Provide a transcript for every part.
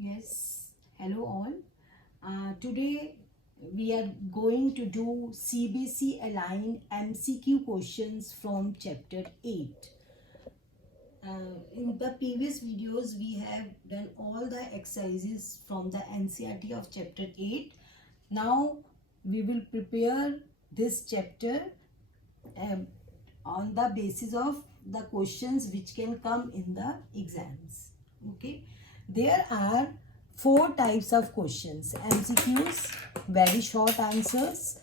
Yes, hello all. Today we are going to do CBC Align MCQ questions from chapter 8. In the previous videos we have done all the exercises from the NCERT of chapter 8. Now we will prepare this chapter um, on the basis of the questions which can come in the exams. Okay, there are 4 types of questions: MCQs, very short answers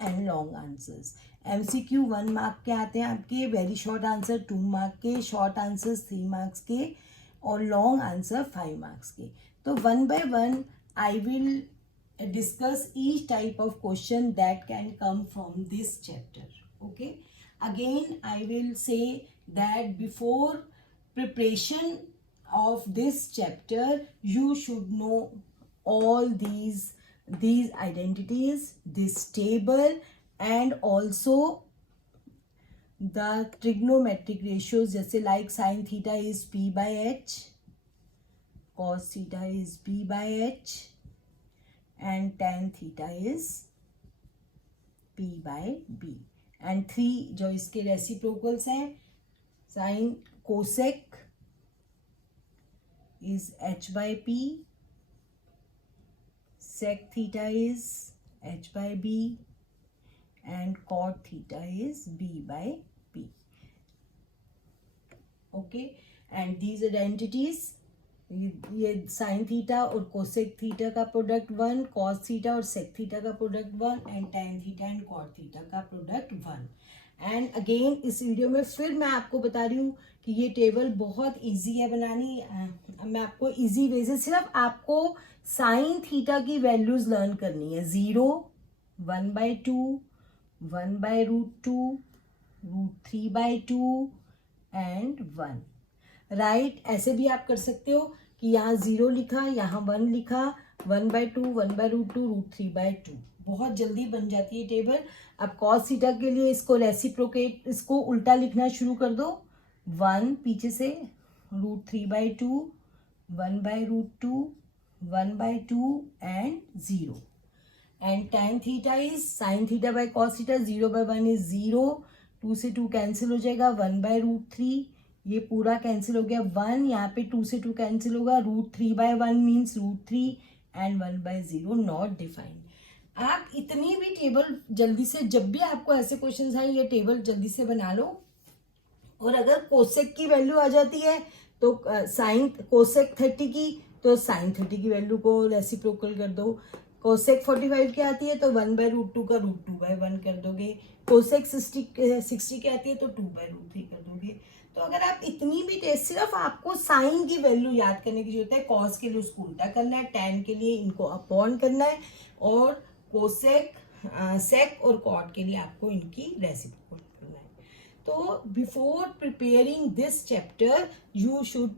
and long answers. MCQ 1 mark के आते हैं आपके, very short answer 2 mark के, short answers 3 marks के और long answer 5 marks के. तो one by one I will discuss each type of question that can come from this chapter. Okay, again I will say that before preparation of this chapter you should know all these identities, this table, and also the trigonometric ratios, जैसे like sin theta is p by h, cos theta is p by h, and tan theta is p by b. and 3 जो इसके reciprocals हैं, sin cosec is h by p, sec theta is h by b, and cot theta is b by p. Okay, and these identities, ये sine theta और cosec theta का product 1, cos theta और sec theta का product 1, and tan theta and cot theta का product 1. And again इस video में फिर मैं आपको बता रही हूँ कि ये टेबल बहुत इजी है बनानी. मैं आपको इजी वे से, सिर्फ आपको साइन थीटा की वैल्यूज लर्न करनी है. 0, 1/2, 1/√2, √3/2 एंड 1. राइट, ऐसे भी आप कर सकते हो कि यहाँ 0 लिखा, यहाँ 1 लिखा, 1/2, 1/√2, √3/2. बहुत जल्दी बन जाती है टेबल. अब कॉस थीटा के लिए इसको रेसिप्रोकेट, इसको उल्टा लिखना शुरू कर दो. 1 पीछे से, √3/2, 1/√2, 1/2 and 0. And tan theta is sine theta by cos theta. 0/1 is 0, 2 से 2 कैंसिल हो जाएगा, 1/√3, ये पूरा कैंसिल हो गया. 1 यहाँ पे 2 से 2 कैंसिल होगा, √3/1 मीन्स √3, एंड 1/0 नॉट डिफाइंड. आप इतनी भी टेबल जल्दी से, जब भी आपको ऐसे क्वेश्चंस आए, ये टेबल जल्दी से बना लो. और अगर कोसेक की वैल्यू आ जाती है तो साइन कोसेक 30 की, तो साइन 30 की वैल्यू को रेसिप्रोकल कर दो. कोसेक 45 की आती है तो 1/√2 का √2/1 कर दोगे. कोसेक 60 की आती है तो 2/√3 कर दोगे. तो अगर आप इतनी भी टेस्ट, सिर्फ आपको साइन की वैल्यू याद करने की जरूरत है. कॉस के लिए उसको उल्टा करना है, टैन के लिए इनको अपॉन करना है, और कोसेक, सेक और कॉट के लिए आपको इनकी रेसिप्रोकल करना है. तो before preparing this chapter you should,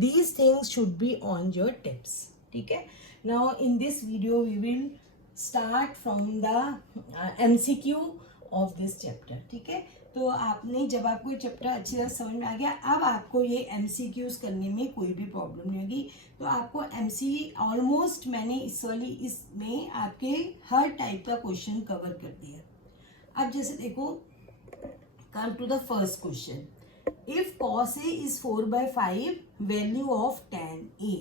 these things should be on your tips. ठीक है. Now in this video we will start from the MCQ of this chapter. ठीक है. तो आपने, जब आपको ये चैप्टर अच्छी तरह समझ में आ गया, अब आपको ये MCQs करने में कोई भी प्रॉब्लम नहीं होगी. तो आपको ऑलमोस्ट मैंने इसमें आपके हर टाइप का क्वेश्चन कवर कर दिया. अब जैसे देखो, come to the first question. If cos A is 4/5, value of tan A.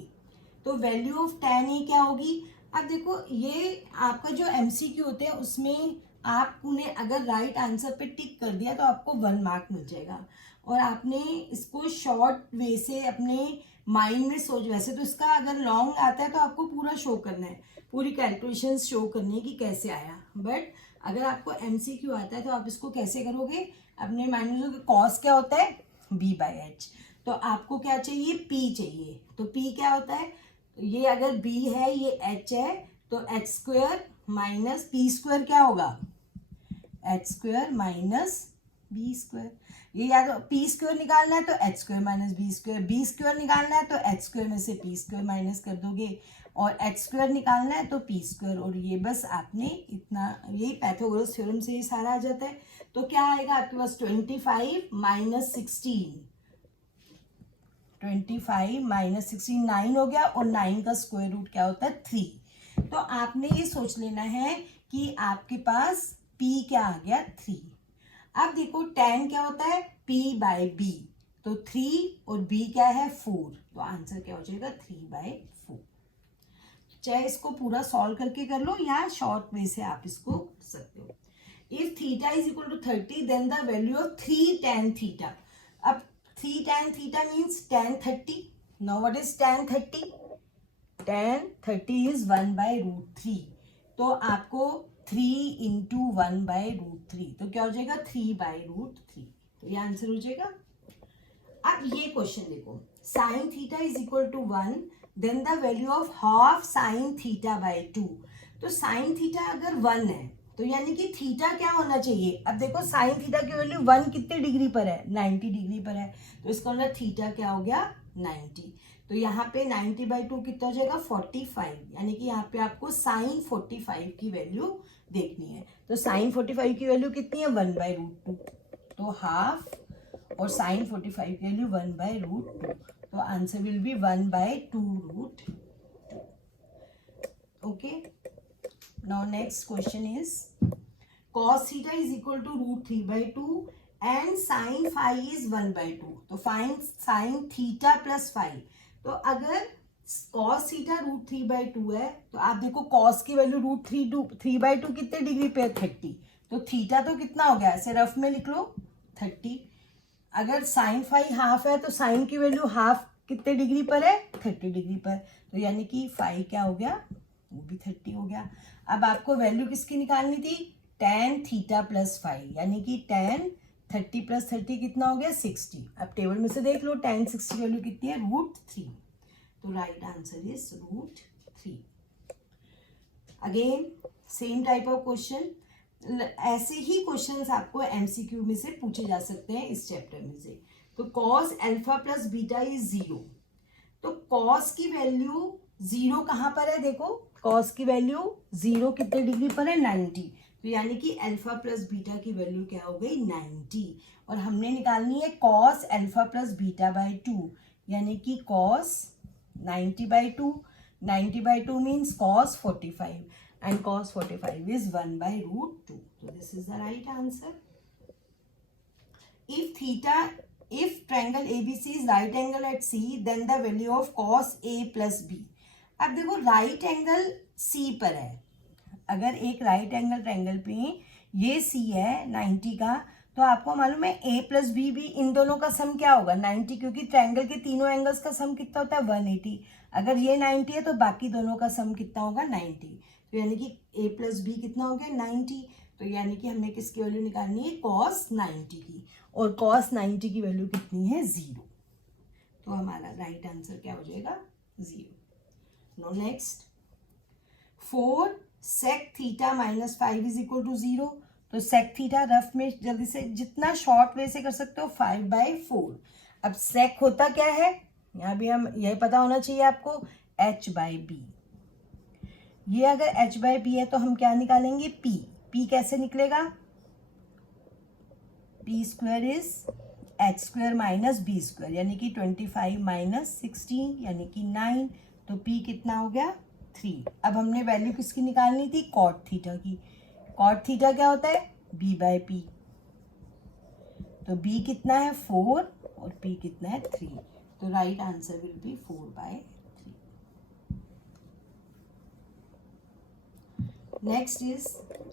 तो वैल्यू ऑफ tan A क्या होगी? अब देखो, ये आपका जो MCQ होते हैं उसमें आप उन्हें अगर राइट आंसर पे टिक कर दिया तो आपको 1 मार्क मिल जाएगा. और आपने इसको शॉर्ट वे से अपने माइंड में सोच, वैसे तो इसका अगर लॉन्ग आता है तो आपको पूरा शो करना है, पूरी कैलकुलेशन शो करनी है कि कैसे आया. बट अगर आपको MCQ आता है तो आप इसको कैसे करोगे? अपने माइंड में सोचोगे कॉस क्या होता है? b/h. तो आपको क्या चाहिए? p चाहिए. तो p क्या होता है? ये अगर b है, ये h है, तो h² माइनस p² क्या होगा? h² minus b². ये या तो p² निकालना है तो h² माइनस b² निकालना है तो h² में से p² माइनस कर दोगे, और h² निकालना है तो p². और ये बस आपने इतना, ये पाइथागोरस थ्योरम से ही सारा आ जाता है. तो क्या आएगा आपके पास? 25 माइनस 16. 25 माइनस 69 हो गया, और 9 का स्क्वायर रूट क्या होता है 3। तो आपने ये सोच लेना है कि आपके पास p क्या आ गया 3। अब देखो tan क्या होता है p बाय b, तो 3 और b क्या है 4, तो आंसर क्या हो जाएगा 3/4। चाहे इसको पूरा सॉल्व करके कर लो या शॉर्ट वे से आप इसको कर सकते हो। If theta is equal to 30, then the value of 3 tan theta. अब 3 tan theta means tan 30. Now what is tan 30? Tan 30 is 1/√3. तो आपको 3 into 1/√3, तो क्या हो जाएगा 3/√3। तो ये आंसर हो जाएगा। अब ये क्वेश्चन देखो, sin theta is equal to 1, then the value of half sin theta by 2। तो sin थीटा अगर 1 है तो यानी कि थीटा क्या होना चाहिए। अब देखो sin थीटा की वैल्यू 1 कितने डिग्री पर है 90 डिग्री पर है, तो इसका मतलब थीटा क्या हो गया 90। तो यहाँ पे 90/2 कितना हो जाएगा 45, यानी कि यहाँ पे आपको sin 45 की वैल्यू देखनी है। तो sin 45 की वैल्यू कितनी है 1/√2, तो हाफ, और sin 45 की वैल्यू 1/√2, तो answer will B 1/2√2। Okay, now next question is cos theta is equal to √3/2 and sin phi is 1/2। तो find sin theta plus phi। तो अगर cos theta √3/2 है, तो आप देखो cos की वैल्यू √3/2 कितने डिग्री पे है 30, तो थीटा तो कितना हो गया, ऐसे रफ में लिख लो 30। अगर साइन फाई हाफ है, तो साइन की वैल्यू हाफ कितने डिग्री पर है 30 डिग्री पर, तो यानी कि फाई क्या हो गया वो भी 30 हो गया। अब आपको वैल्यू किसकी निकालनी थी tan थीटा प्लस फाई, यानी कि tan 30 + 30 कितना हो गया 60। अब टेबल में से देख लो tan 60 वैल्यू कितनी है √3, तो right answer is √3। Again same type of question, ऐसे ही क्वेश्चंस आपको एमसीक्यू में से पूछे जा सकते हैं इस चैप्टर में से। तो cos alpha plus beta is 0, तो cos की वैल्यू 0 कहाँ पर है, देखो cos की वैल्यू 0 कितने डिग्री पर है 90, तो यानी कि अल्फा प्लस बीटा की वैल्यू क्या हो गई 90, और हमने निकालनी है cos alpha plus beta by 2, यानी कि cos 90/2, 90/2 means cos 45, and cos 45 is 1/√2. So this is the right answer. If triangle ABC is right angle at C, then the value of cos A plus B. अब देखो right angle C पर है, अगर एक right angle triangle पे ये C है 90 का, तो आपको मालूम है A प्लस B भी, इन दोनों का सम क्या होगा 90, क्योंकि ट्रायंगल के तीनों एंगल्स का सम कितना होता है 180। अगर ये 90 है तो बाकी दोनों का सम कितना होगा 90, तो यानी कि A प्लस B कितना हो गया 90, तो यानी कि हमें किसकी वैल्यू निकालनी है cos 90 की, और cos 90 की वैल्यू कितनी है 0, तो हमारा राइट आंसर क्या हो जाएगा 0। No next 4 sec theta minus 5 is equal to 0। तो sec थीटा रफ में जल्दी से जितना शॉर्ट वे से कर सकते हो 5/4। अब sec होता क्या है, यहाँ भी हम यही पता होना चाहिए आपको h/b। ये अगर h/b है तो हम क्या निकालेंगे p कैसे निकलेगा, p² is h² minus b², यानी कि 25 माइनस 16 यानी कि 9, तो p कितना हो गया 3। अब हमने वैल्यू किसकी निकालनी थी cot थीटा की, cot थीटा क्या होता है b/p, तो b कितना है 4 और p कितना है 3, तो right answer will B 4/3। Next is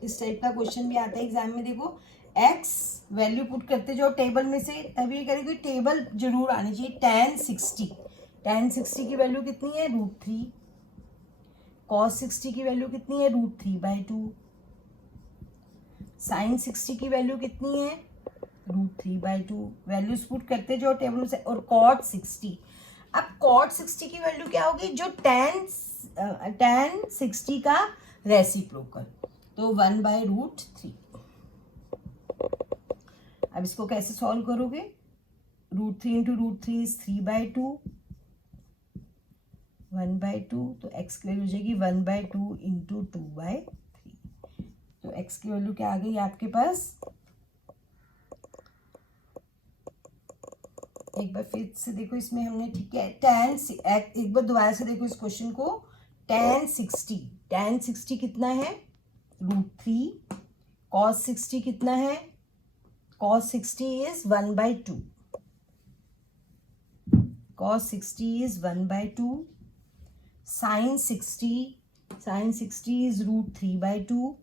इस टाइप का क्वेश्चन भी आता है एग्जाम में, देखो x वैल्यू पुट करते जाओ टेबल में से, तभी ये करेंगे टेबल जरूर आनी चाहिए। tan 60 की वैल्यू कितनी है √3, cos 60 की वैल्यू कितनी है √3/2, sin 60 की वैल्यू कितनी है √3/2, वैल्यूज पुट करते जाओ टेबल से, और cot 60। अब cot 60 की वैल्यू क्या होगी, जो tan 60 का रेसिप्रोकल, तो 1/√3। अब इसको कैसे सॉल्व करोगे, √3 into √3 इज 3/2, 1/2, तो x की वैल्यू हो जाएगी 1/2 into 2/3, तो x की वैल्यू क्या आ गई आपके पास, एक बार फिर से देखो इसमें हमने, ठीक है, tan, एक बार दोबारा से देखो इस क्वेश्चन को, tan 60 कितना है, √3, cos 60 कितना है, cos 60 is 1/2, cos 60 is 1/2, sin 60 is √3/2,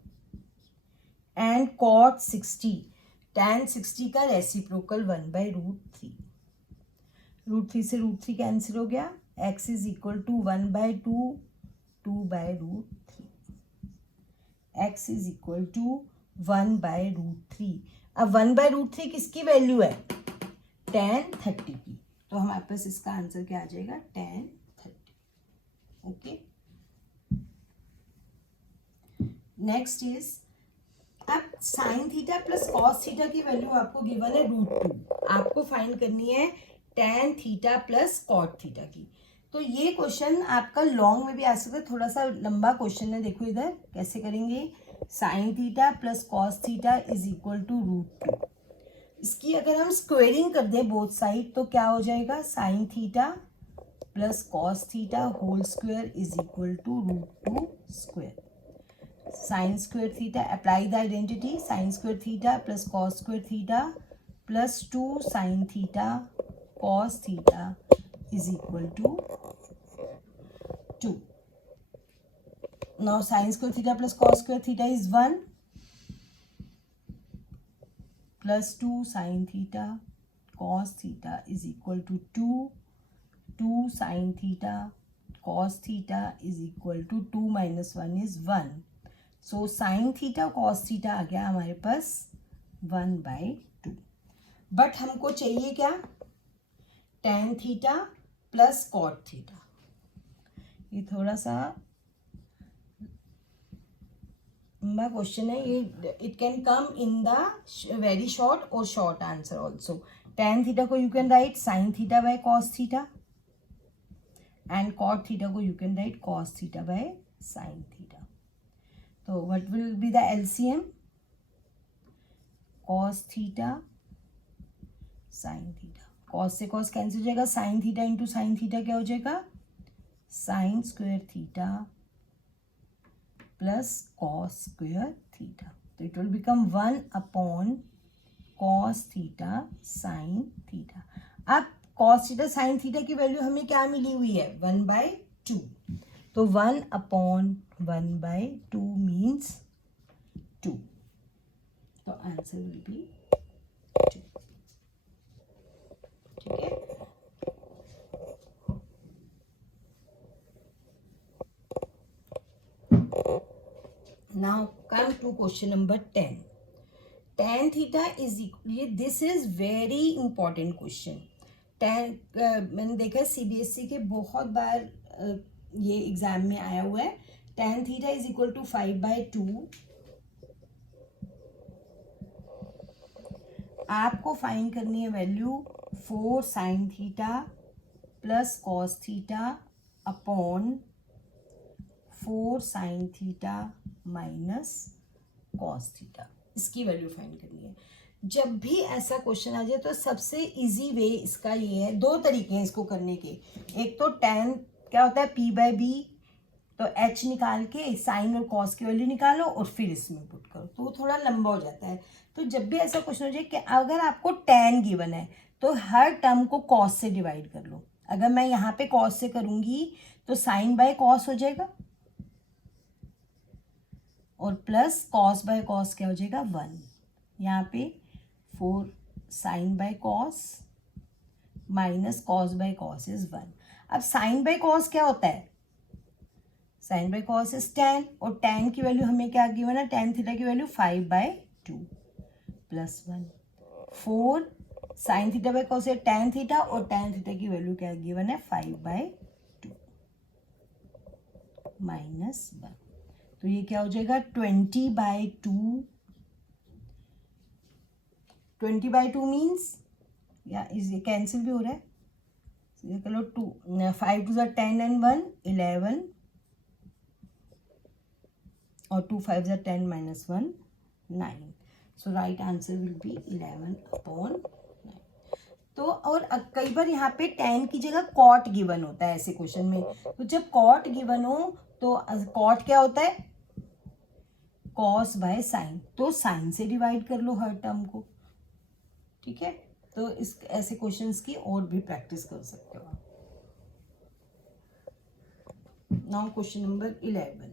and cot 60, tan 60 का रेसिप्रोकल 1/√3, √3 से √3 कैंसिल हो गया, x is equal to 1/2, 2/√3, x is equal to 1/√3। अब 1/√3 किसकी वैल्यू है, tan 30 की, तो हमारे पास इसका आंसर क्या आ जाएगा, tan 30। ओके, नेक्स्ट इज, अब sine theta plus cos theta की वैल्यू आपको गिवन है √2, आपको फाइंड करनी है tan theta plus cot theta की। तो ये क्वेश्चन आपका लॉन्ग में भी आ सकता है, थोड़ा सा लंबा क्वेश्चन है, देखो इधर कैसे करेंगे, sine theta plus cos theta is equal to √2, इसकी अगर हम स्क्वेयरिंग कर दें बोथ साइड तो क्या हो जाएगा, sine theta plus cos theta whole square is equal to √2 square, sine square theta, apply the identity, sine square theta plus cos square theta plus 2 sine theta cos theta is equal to 2। Now sine square theta plus cos square theta is 1 plus 2 sine theta cos theta is equal to 2 sine theta cos theta is equal to 2 - 1 is 1, so sine theta cos theta आ गया हमारे पास 1/2। But हमको चाहिए क्या, tan theta plus cot theta, ये थोड़ा सा लंबा क्वेश्चन है ये, it can come in the very short और short answer also. tan theta को you can write sine theta by cos theta, and cot theta को you can write cos theta by sine theta. तो what will be the LCM, cos theta sine theta, cos से cos cancel हो जाएगा, sine theta into sine theta क्या हो जाएगा, sine square theta plus cos square theta, तो it will become 1/cos theta sine theta. अब cos theta sine theta की value हमें क्या मिली हुई है, 1/2, तो 1/1/2 मीन्स 2, तो आंसर विल बी 2। ठीक है, now come to question number 10, tan theta is equal, this is very important question, tan मैंने देखा CBSE के बहुत बार ये एग्जाम में आया हुआ है, tan theta is equal to 5/2, आपको फाइंड करनी है value 4 sine theta plus cos theta upon 4 sine theta minus cos theta, इसकी वैल्यू फाइंड करनी है। जब भी ऐसा क्वेश्चन आ जाए तो सबसे इजी वे इसका ये है, दो तरीके हैं इसको करने के, एक तो tan क्या होता है p/b, तो h निकाल के साइन और कॉस की वैल्यू निकालो और फिर इसमें पुट करो, तो वो थोड़ा लंबा हो जाता है। तो जब भी ऐसा क्वेश्चन हो जाए कि अगर आपको tan गिवन है तो हर टर्म को cos से डिवाइड कर लो, अगर मैं यहाँ पे cos से करूँगी तो साइन बाय कॉस हो जाएगा और प्लस कॉस बाय कॉस क्या हो जाएगा 1, यहाँ पे 4 sine by cos minus cos by cos is 1। अब साइन बाय कॉस क्या होता है, sine by cos is tan, और tan की वैल्यू हमें क्या गिवन है, tan थीटा की value 5/2 plus 1, 4 sine theta by cos है tan थीटा, और tan थीटा की वैल्यू क्या गिवन है 5/2 माइनस 1, तो ये क्या हो जाएगा 20/2, 20/2 मीन्स या इस कैंसिल भी हो रहा है, चलो 2 5 2 10 and 1 11, और 2 5 10 minus 1 9, so right answer will be 11/9। तो और कई बार यहाँ पे tan की जगह cot गिवन होता है ऐसे क्वेश्चन में। तो जब cot गिवन हो तो cot क्या होता है, cos बाय साइन, तो साइन से डिवाइड कर लो हर टर्म को, ठीक है। तो इस ऐसे क्वेश्चंस की और भी प्रैक्टिस कर सकते हो आप। Now question number 11,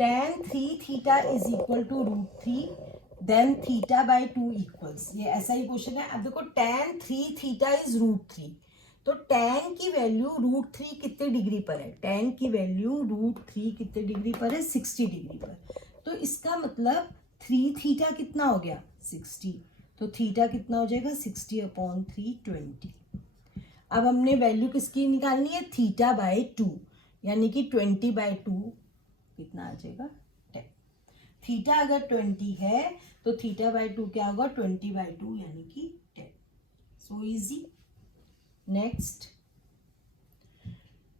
tan 3 theta is equal to √3 then theta by 2 equals, ये ऐसा ही क्वेश्चन है। अब देखो tan 3 थीटा इज √3, तो tan की वैल्यू √3 कितने डिग्री पर है, tan की वैल्यू √3 कितने डिग्री पर है, 60 डिग्री पर। तो इसका मतलब 3 थीटा कितना हो गया, 60, तो थीटा कितना हो जाएगा 60/3 20। अब हमने वैल्यू किसकी निकालनी है, थीटा बाय 2, यानी कि 20/2 कितना आ जाएगा 10। थीटा अगर 20 है तो थीटा बाय 2 क्या होगा, 20/2 यानी कि 10। So easy. Next,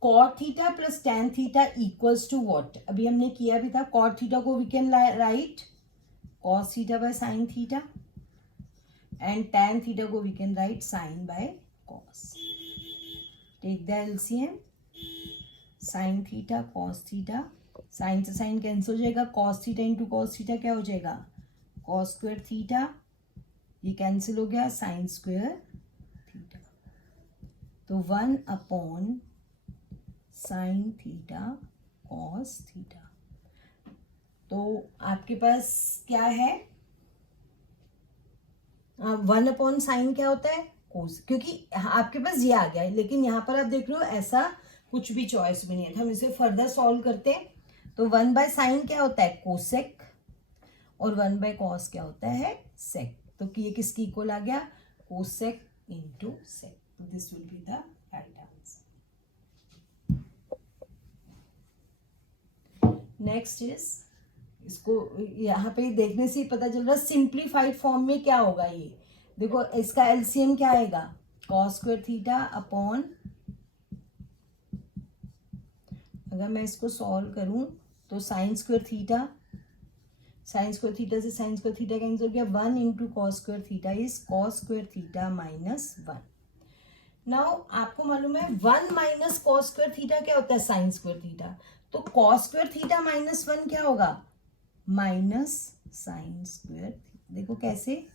cot theta plus tan theta equals to what, अभी हमने किया भी था। cot थीटा को we can write cos theta by sin theta, and tan theta को we can write sin by cos। Take the LCM, sin theta cos theta, sine से sine cancel हो जाएगा, cos theta into cos theta क्या हो जाएगा, cos square theta, ये cancel हो गया, sin स्क्वायर थीटा। तो 1 sin थीटा cos थीटा। तो आपके पास क्या है, 1 sin क्या होता है, cos, क्योंकि आपके पास ये आ गया है, लेकिन यहाँ पर आप देख रहे हो ऐसा कुछ भी चॉइस भी नहीं है। तो हम इसे फर्दर सॉल्व करते हैं। तो 1/sin क्या होता है, कोसेक, और 1/cos क्या होता है, सेक। तो ये किसकी इक्वल आ गया, कोसेक इंटू सेक। तो this will be the right answer. Next is, इसको यहाँ पे देखने से ही पता चल रहा है सिंप्लीफाइड फॉर्म में क्या होगा। ये देखो इसका एलसीएम क्या आएगा, cos स्क्वायर थीटा अपॉन, अगर मैं इसको सॉल्व करूं तो sin square theta, sin square theta से sin स्क्वायर थीटा कैंसिल हो गया, 1 into cos square theta is cos square theta minus 1। Now आपको मालूम है 1 माइनस cos स्क्वायर थीटा क्या होता है, sin स्क्वायर थीटा। तो cos स्क्वायर थीटा माइनस 1 क्या होगा, माइनस sin स्क्वायर। देखो कैसे,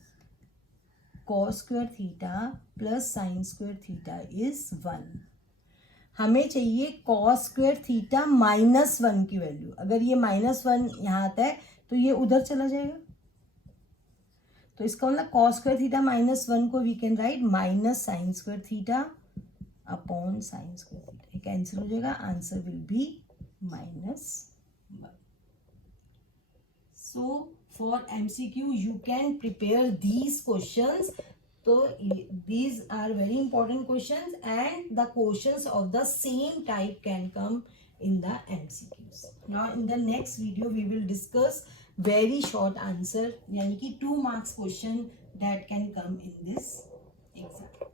cos square theta plus sin square theta is 1। हमें चाहिए cos स्क्वायर थीटा माइनस 1 की वैल्यू। अगर ये -1 यहाँ आता है तो ये उधर चला जाएगा, तो इसका मतलब cos स्क्वायर थीटा -1 को we can write minus sin square theta upon sin square theta, ये कैंसिल हो जाएगा, answer will be -1। So for MCQ you can prepare these questions. So these are very important questions, and the questions of the same type can come in the MCQs. Now in the next video we will discuss very short answer, यानी कि 2 marks question that can come in this exam.